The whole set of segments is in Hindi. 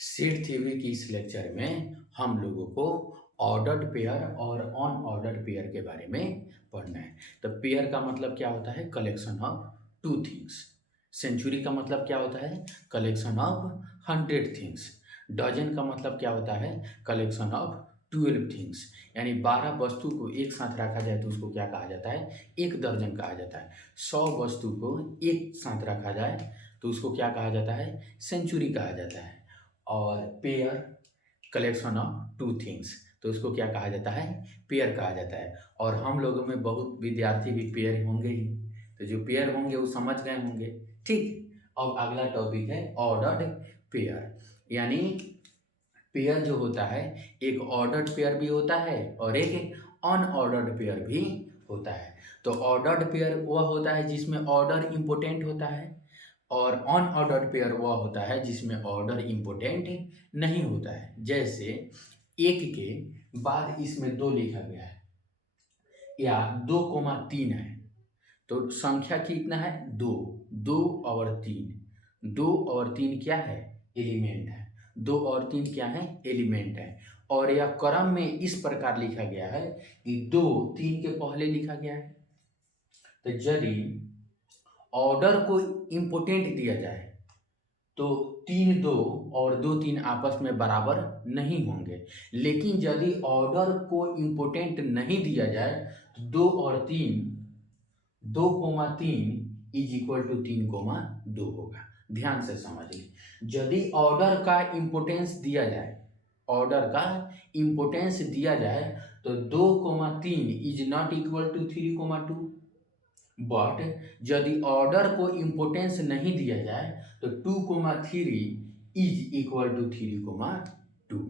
सेट थ्योरी की इस लेक्चर में हम लोगों को ऑर्डर्ड पेयर और अन ऑर्डर्ड पेयर के बारे में पढ़ना है। तो पेयर का मतलब क्या होता है? Collection of two things. Century का मतलब क्या होता है? Collection of 100 things. डजन का मतलब क्या होता है? Collection of 12 things. यानी 12 वस्तु को एक साथ रखा जाए तो उसको क्या कहा जाता है? एक दर्जन कहा जाता है। 100 वस्तु को एक साथ रखा जाए तो उसको क्या कहा जाता है? सेंचुरी कहा जाता है। और pair collection of two things, तो उसको क्या कहा जाता है? पेयर कहा जाता है। और हम लोगों में बहुत विद्यार्थी भी पेयर होंगे ही, तो जो पेयर होंगे वो समझ गए होंगे। ठीक, अब अगला टॉपिक है ऑर्डर्ड पेयर। यानी पेयर जो होता है, एक ऑर्डर्ड पेयर भी होता है और एक अनऑर्डर्ड पेयर भी होता है। तो ऑर्डर्ड पेयर वह होता है जिसमें ऑर्डर इम्पोर्टेंट होता है, और अनऑर्डर्ड पेयर वह होता है जिसमें ऑर्डर इम्पोर्टेंट नहीं होता है। जैसे एक के बाद इसमें दो लिखा गया है या 2,3 है, तो संख्या कितना है? दो। दो और तीन, दो और तीन क्या है? एलिमेंट है। दो और तीन क्या है? एलिमेंट है। और यह क्रम में इस प्रकार लिखा गया है कि दो तीन के पहले लिखा गया है। तो यदि ऑर्डर को इम्पोर्टेंट दिया जाए तो तीन दो और दो तीन आपस में बराबर नहीं होंगे। लेकिन यदि ऑर्डर को इम्पोर्टेंट नहीं दिया जाए तो दो और तीन, 2,3 इज इक्वल टू 3,2 होगा। ध्यान से समझिए, यदि ऑर्डर का इम्पोर्टेंस दिया जाए, ऑर्डर का इम्पोर्टेंस दिया जाए तो 2,3 is not equal to 3,2। But यदि ऑर्डर को इम्पोर्टेंस नहीं दिया जाए तो 2,3 इज इक्वल टू 3,2।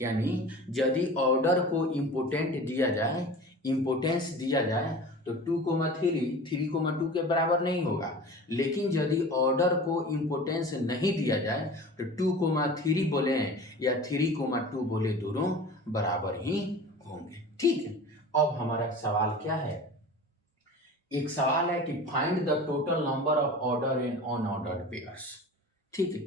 यानी यदि ऑर्डर को इम्पोर्टेंट दिया जाए, इम्पोर्टेंस दिया जाए तो 2,3 3,2 के बराबर नहीं होगा। लेकिन यदि ऑर्डर को इम्पोर्टेंस नहीं दिया जाए तो 2,3 बोले या 3,2 बोले, दोनों बराबर ही होंगे। ठीक है, अब हमारा सवाल क्या है? एक सवाल है कि find the total number of order and unordered pairs. ठीक है,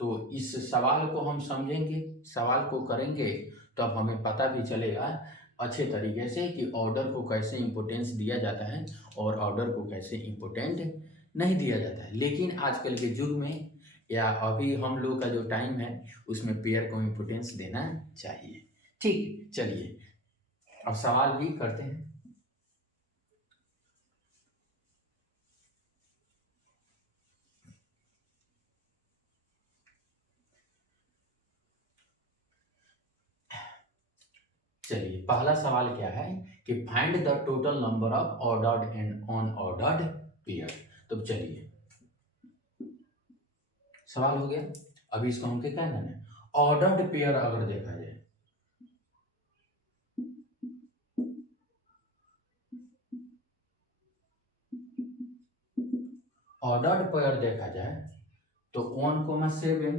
तो इस सवाल को हम समझेंगे, सवाल को करेंगे, तो अब हमें पता भी चलेगा अच्छे तरीके से कि ऑर्डर को कैसे इम्पोर्टेंस दिया जाता है और ऑर्डर को कैसे इम्पोर्टेंट नहीं दिया जाता है। लेकिन आजकल के युग में या अभी हम लोग का जो टाइम है उसमें पेयर को इम्पोर्टेंस देना चाहिए। ठीक, चलिए अब सवाल भी करते हैं। चलिए, पहला सवाल क्या है कि find the total number of ordered and unordered pair. तो चलिए, सवाल हो गया। अभी इसको हम क्या कहना है? ऑर्डर्ड पेयर अगर देखा जाए, ऑर्डर्ड पेयर देखा जाए तो 1,7,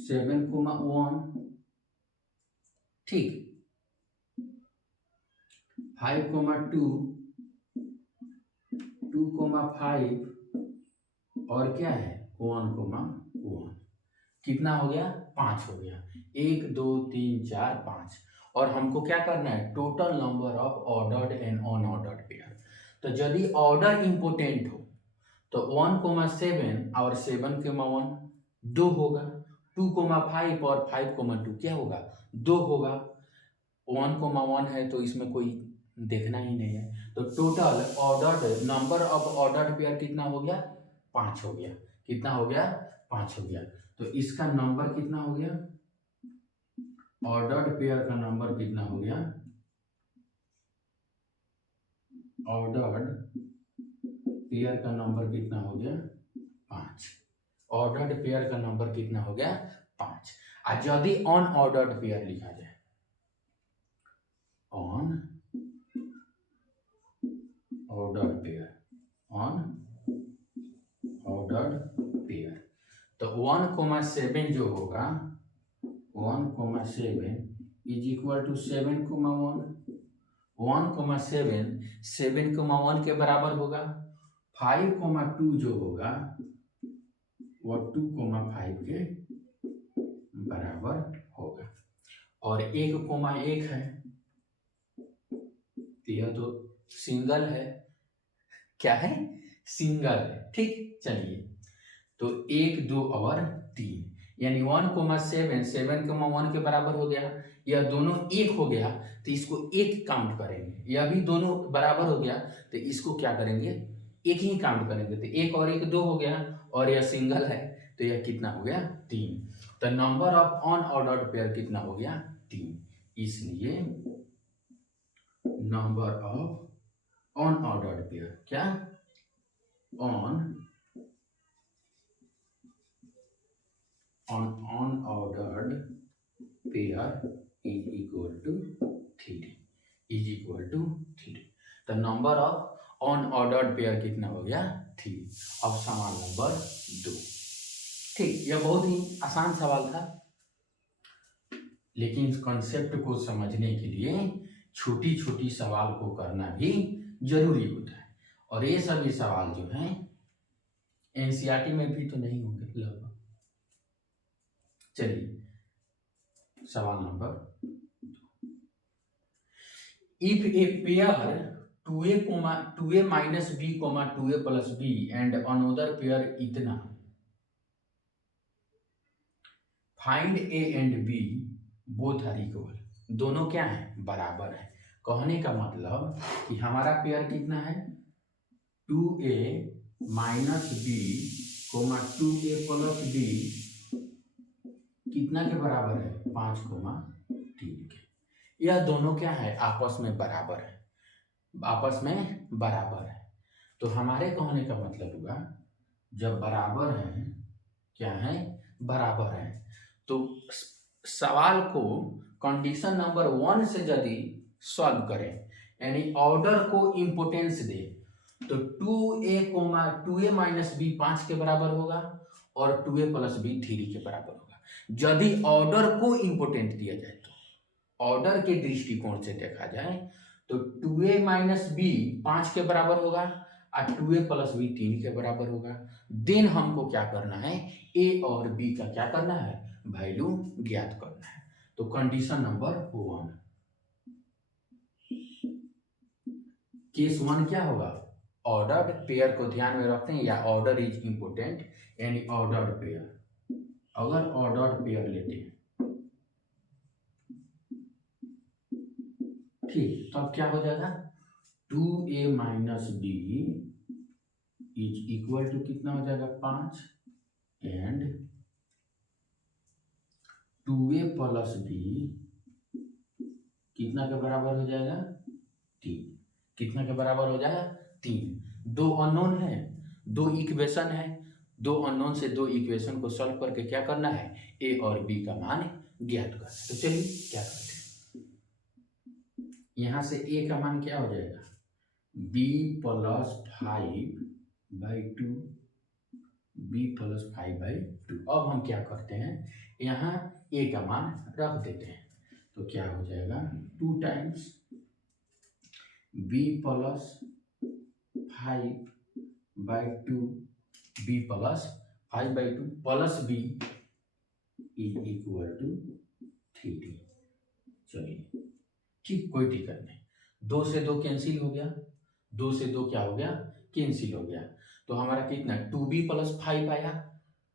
7,1, ठीक, 5,2, 2,5 और क्या है? 1,1। कितना हो गया? 5 हो गया। 1 2 3 4 5। और हमको क्या करना है? Total number of ordered and unordered pair. तो यदि ऑर्डर इंपोर्टेंट हो तो 1,7 और 7,1 2 होगा। 2,5 और 5,2 क्या होगा? 2 होगा। 1,1 है तो इसमें कोई देखना ही नहीं है। तो total ordered number of ordered pair कितना हो गया? 5 हो गया। कितना हो गया? 5 हो गया। तो इसका नंबर कितना हो गया? ऑर्डर्ड पेयर का नंबर कितना हो गया? ऑर्डर्ड पेयर का नंबर कितना हो गया? 5। ऑर्डर्ड पेयर का नंबर कितना हो गया? 5। और यदि अनऑर्डर्ड पेयर लिखा जाए, on ordered pair, on ordered pair, तो 1,7 जो होगा, 1,7 इज इक्वल टू 7,1। 1,7 7,1 के बराबर होगा। 5,2 जो होगा वो 2,5 के बराबर होगा। और 1,1 है, तो यह तो सिंगल है, क्या है, सिंगल है। ठीक, चलिए, तो 1, 2 और 3, यानी 1,7 7,1 के बराबर हो गया। यह दोनों एक हो गया तो इसको एक काउंट करेंगे। यह भी दोनों बराबर हो गया तो इसको क्या करेंगे, एक ही काउंट करेंगे। तो 1 और 1 2 हो गया, और यह सिंगल है तो यह कितना हो गया, 3। तो नंबर ऑफ अनऑर्डर्ड पेयर कितना हो गया, 3। इसलिए नंबर ऑफ अनऑर्डर्ड पेयर, क्या, unordered pair is equal to 3। तो नंबर ऑफ अनऑर्डर्ड पेयर कितना हो गया, 3। अब सवाल नंबर 2। ठीक, यह बहुत ही आसान सवाल था, लेकिन इस कॉन्सेप्ट को समझने के लिए छोटी छोटी सवाल को करना भी जरूरी होता है। और ये सभी सवाल जो हैं एनसीईआरटी में भी तो नहीं होंगे लगभग। चलिए, सवाल number, if a pair 2a minus b, 2a plus b and another pair इतना, find a and b both are equal, दोनों क्या है, बराबर है। कहने का मतलब कि हमारा पेयर कितना है, 2a minus b, 2a plus b कितना के बराबर है, 5,3 के। यह दोनों क्या है, आपस में बराबर है, आपस में बराबर है। तो हमारे कहने का मतलब हुआ, जब बराबर हैं, क्या है, बराबर है, तो सवाल को कंडीशन नंबर 1 से यदि सॉल्व करें, यानी ऑर्डर को इंपोर्टेंस दे, तो 2a माइनस b 5 के बराबर होगा और 2a प्लस b 3 के बराबर होगा। यदि ऑर्डर को इंपोर्टेंट दिया जाए, तो ऑर्डर के दृष्टिकोण से देखा जाए तो 2a माइनस बी 5 के बराबर होगा और 2a प्लस बी 3 के बराबर होगा। देन हमको क्या करना है, a और b का क्या करना है, वैल्यू ज्ञात करना है। तो कंडीशन नंबर 1, केस 1 क्या होगा, ऑर्डर्ड पेयर को ध्यान में रखते हैं, या ऑर्डर इज इंपोर्टेंट, यानी ऑर्डर्ड पेयर। अगर ऑर्डर्ड पेयर लेते हैं, ठीक, तो अब क्या हो जाएगा, 2a minus B is equal to कितना हो जाएगा, 5, एंड 2a प्लस बी कितना के बराबर हो जाएगा, 3। कितना के बराबर हो जाएगा, 3। दो अननोन है, दो इक्वेशन है, दो अननोन से दो इक्वेशन को सॉल्व करके क्या करना है, a और b का मान ज्ञात करना है। तो चलिए क्या करते हैं, यहां से a का मान क्या हो जाएगा, b प्लस 5/2, b प्लस 5/2। अब हम क्या करते हैं, यहाँ a का मान रख देते हैं, तो क्या हो जाएगा, 2 times b plus 5/2, b plus 5/2 plus b is equal to 3। चलिए, ठीक, कोई दिक्कत नहीं, 2 से 2 कैंसिल हो गया, 2 से 2 क्या हो गया, कैंसिल हो गया। तो हमारा कितना, 2b प्लस 5 आया,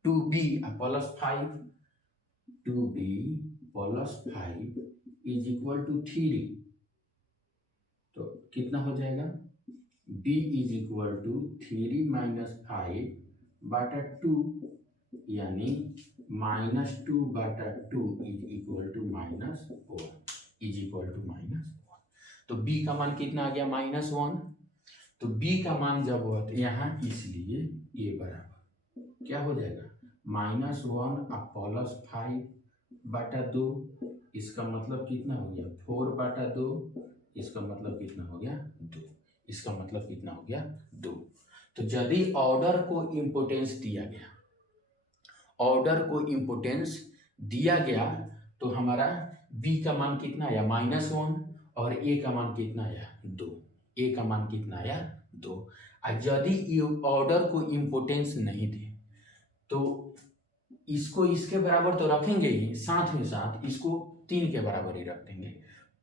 2b plus 5, 2b plus 5 is equal to 3। तो कितना हो जाएगा, b is equal to 3 minus 5/2, यानी -2/2 is equal to -1, is equal to -1। तो b का मान कितना आ गया, -1। तो b का मान जब हुआ तो यहाँ, इसलिए ये बराबर क्या हो जाएगा, -1 अब प्लस 5/2, इसका मतलब कितना हो गया, 4/2, इसका मतलब कितना हो गया, 2, इसका मतलब कितना हो गया, 2। तो यदि ऑर्डर को इंपोर्टेंस दिया गया, ऑर्डर को इंपोर्टेंस दिया गया, तो हमारा b का मान कितना आया, -1, और a का मान कितना आया, 2। a का मान कितना आया, 2। और यदि ऑर्डर को इंपोर्टेंस नहीं दे, तो इसको इसके बराबर तो रखेंगे ही, साथ में साथ इसको 3 के बराबर ही रख देंगे।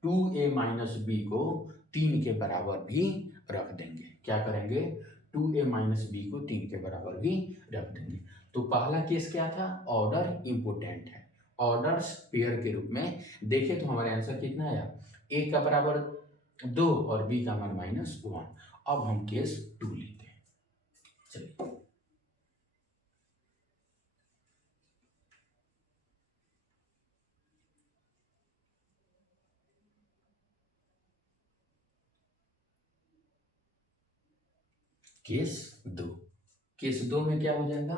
2a माइनस बी को 3 के बराबर भी रख देंगे। क्या करेंगे? 2a माइनस बी को 3 के बराबर भी रख देंगे। तो पहला केस क्या था? ऑर्डर इम्पोर्टेंट है। ऑर्डर्स पेयर के रूप में देखें तो हमारे आंसर कितना आया? a का बराबर 2 और b का मान -1। अब हम केस 2 लेते हैं। चलिए, केस 2। केस 2 में क्या हो जाएगा?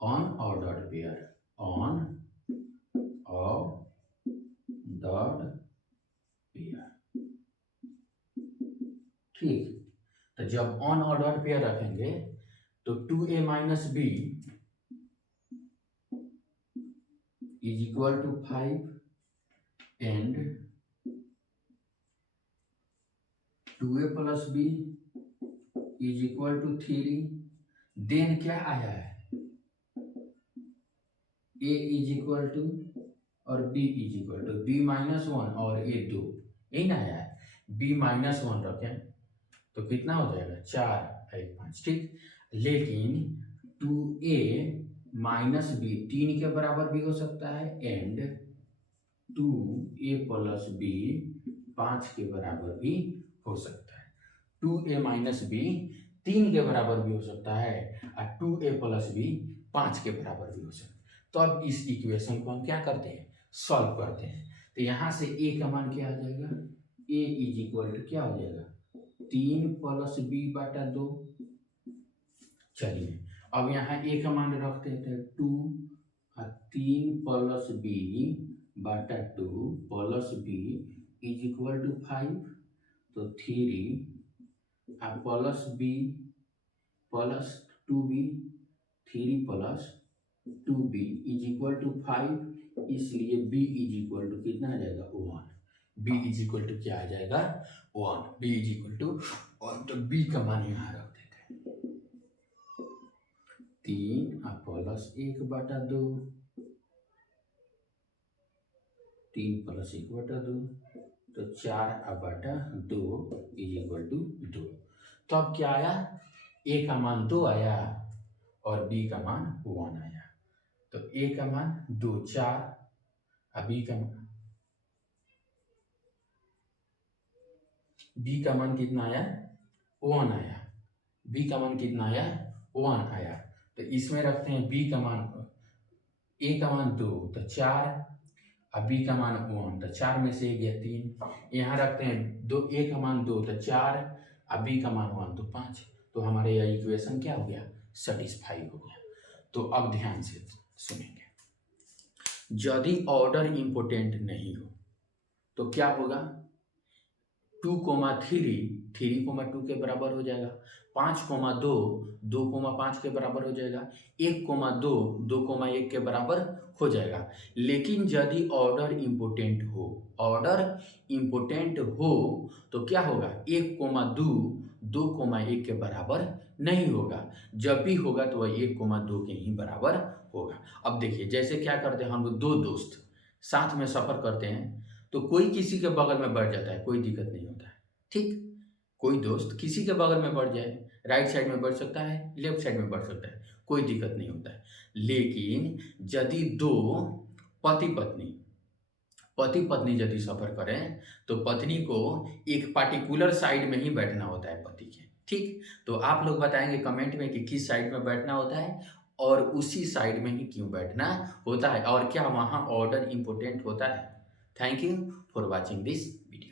Unordered pair, unordered pair. ठीक, तो जब अनऑर्डर्ड पेयर रखेंगे तो 2a minus B is equal to 5 and 2a plus B is equal to 3। Then क्या आया है? a इज इक्वल टू और b is equal to b -1 और a 2, यही ना आया है। b -1 रखें तो कितना हो जाएगा? 4 1 5। ठीक, लेकिन 2a माइनस बी 3 के बराबर भी हो सकता है एंड 2a प्लस बी 5 के बराबर भी हो सकता है। 2a माइनस बी 3 के बराबर भी हो सकता है और 2a प्लस बी 5 के बराबर भी हो सकता है। तो अब इस इक्वेशन को हम क्या करते हैं? सॉल्व करते हैं। तो यहाँ से a का मान क्या आ जाएगा? a इज इक्वल टू क्या हो जाएगा? 3 प्लस बी बटा 2। चलिए, अब यहाँ a का मान रख देते हैं 2 और 3 प्लस बी बटा 2 plus B is equal to 5। तो 3 plus B plus 2b, 3 plus 2b is equal to 5, इसलिए b इज इक्वल टू कितना आ जाएगा? 1। b इज इक्वल टू क्या आ जाएगा? 1। b is equal to 1। तो b का मान यहाँ रख देते हैं 3 प्लस 1 बटा 2, 3 प्लस 1 बटा 2, तो 4 बटा 2 इज इक्वल टू 2। तो अब क्या आया? a का मान 2 आया और b का मान 1 आया। तो a का मान 2 4 और b का मान कितना आया? 1 आया। b का मान कितना आया? 1 आया। तो इसमें रखते हैं b का मान, a का मान 2 तो 4 और b का मान 1, तो 4 में से 1 गया 3। यहाँ रखते हैं a का मान 2 तो 4 और b का मान 1 तो 5। तो हमारे यह इक्वेशन क्या हो गया? सेटिस्फाई हो गया। तो अब ध्यान से सुनेंगे। यदि ऑर्डर इंपोर्टेंट नहीं हो तो क्या होगा? 2,3 3,2 के बराबर हो जाएगा। 5,2 2,5 के बराबर हो जाएगा। 1,2 2,1 के बराबर हो जाएगा। लेकिन यदि ऑर्डर इम्पोर्टेंट हो तो क्या होगा? 1,2 2,1 के बराबर नहीं होगा। जब भी होगा तो वह 1,2 के ही बराबर होगा। अब देखिए, जैसे क्या करते हैं, हम लोग 2 दोस्त साथ में सफ़र करते हैं तो कोई किसी के बगल में बैठ जाता है, कोई दिक्कत नहीं होता है। ठीक, कोई दोस्त किसी के बगल में बैठ जाए, राइट साइड में बैठ सकता है, लेफ्ट साइड में बैठ सकता है, कोई दिक्कत नहीं होता है। लेकिन यदि 2 पति पत्नी यदि सफ़र करें तो पत्नी को एक पार्टिकुलर साइड में ही बैठना होता है पति के। ठीक, तो आप लोग बताएंगे कमेंट में कि किस साइड में बैठना होता है और उसी साइड में ही क्यों बैठना होता है और क्या वहाँ ऑर्डर इम्पोर्टेंट होता है। Thank you for watching this video.